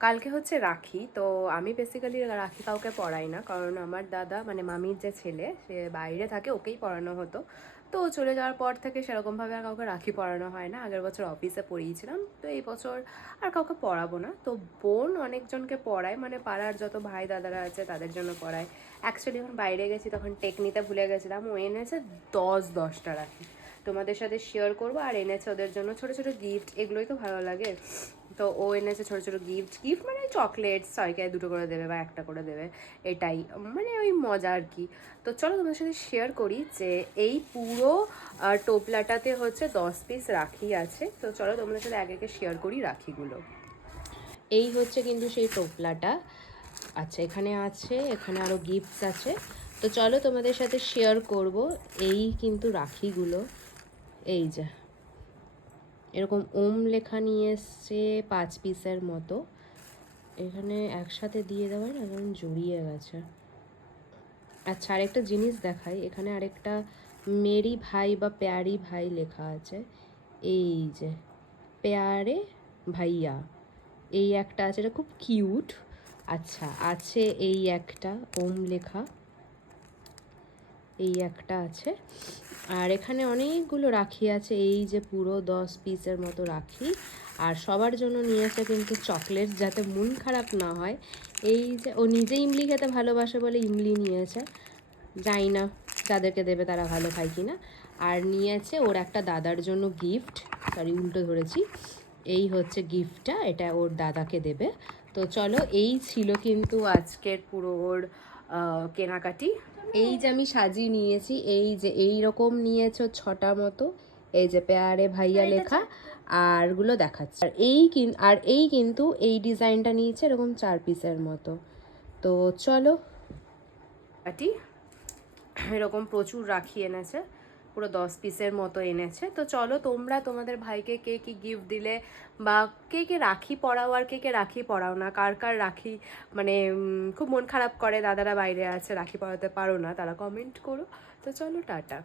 কালকে হচ্ছে রাখি। তো আমি বেসিক্যালি রাখি কাউকে পড়াই না, কারণ আমার দাদা মানে মামির যে ছেলে সে বাইরে থাকে, ওকেই পড়ানো হতো। তো ও চলে যাওয়ার পর থেকে সেরকমভাবে আর কাউকে রাখি পড়ানো হয় না। আগের বছর অফিসে পড়িয়েছিলাম, তো এই বছর আর কাউকে পড়াবো না। তো বোন অনেকজনকে পড়ায়, মানে পাড়ার যত ভাই দাদারা আছে তাদের জন্য পড়ায়। অ্যাকচুয়ালি যখন বাইরে গেছি তখন টেকনিতে ভুলে গেছিলাম, ও এনেছে 10-10টা রাখি, তোমাদের সাথে শেয়ার করবো। আর এনেছে ওদের জন্য ছোটো ছোটো গিফট, এগুলোই তো ভালো লাগে। তো ও এনেছে ছোটো ছোটো গিফট গিফট মানে চকলেটস, সবাইকে 2টো করে দেবে বা 1টা করে দেবে, এটাই মানে ওই মজা আর কি। তো চলো তোমাদের সাথে শেয়ার করি যে এই পুরো টোপলাটাতে হচ্ছে 10 পিস রাখি আছে। তো চলো তোমাদের সাথে আগে আগে শেয়ার করি রাখিগুলো। এই হচ্ছে কিন্তু সেই টোপলাটা। আচ্ছা, এখানে আছে, এখানে আরও গিফটস আছে। তো চলো তোমাদের সাথে শেয়ার করব এই কিন্তু রাখিগুলো। এই যে এরকম ওম লেখা নিয়ে এসছে 5 পিসের মতো। এখানে একসাথে দিয়ে দেওয়া না, কারণ জড়িয়ে গেছে। আচ্ছা, আরেকটা জিনিস দেখাই, এখানে আরেকটা মেরি ভাই বা প্যারি ভাই লেখা আছে। এই যে প্যারে ভাইয়া, এই একটা আছে, এটা খুব কিউট। আচ্ছা, আছে এই একটা ওম লেখা, এই একটা আছে। আর এখানে অনেকগুলো রাখি আছে, এই যে পুরো 10 পিসের মতো রাখি। আর সবার জন্য নিয়েছে কিন্তু চকলেট, যাতে মন খারাপ না হয়। এই যে ও নিজে ইমলি খেতে ভালোবাসে বলে ইমলি নিয়েছে, জানি না যাদেরকে দেবে তারা ভালো খায় কি না। আর নিয়েছে ওর একটা দাদার জন্য গিফট, সরি উল্টো ধরেছি, এই হচ্ছে গিফটটা, এটা ওর দাদাকে দেবে। তো চলো, এই ছিল কিন্তু আজকের পুরো ওর কেনাকাটি। এই যে আমি সাজিয়ে নিয়েছি, এই যে এই রকম নিয়েছে 6টা মতো, এই যে প্যারে ভাইয়া লেখা, আরগুলো দেখাচ্ছে। আর এই কিন্তু এই ডিজাইনটা নিয়েছে এরকম 4 পিসের মতো। তো চলো, কাটি এরকম প্রচুর রাখি এনেছে, পুরো 10 পিসের মতো এনেছে। তো চলো, তোমরা তোমাদের ভাইকে কে কি গিফট দিলে, বা কে কে রাখি পরাও আর কে কে রাখি পরাও না, কার কার রাখি মানে খুব মন খারাপ করে দাদারা বাইরে আছে রাখি পরাতে পারো না, তারা কমেন্ট করো। তো চলো, টাটা।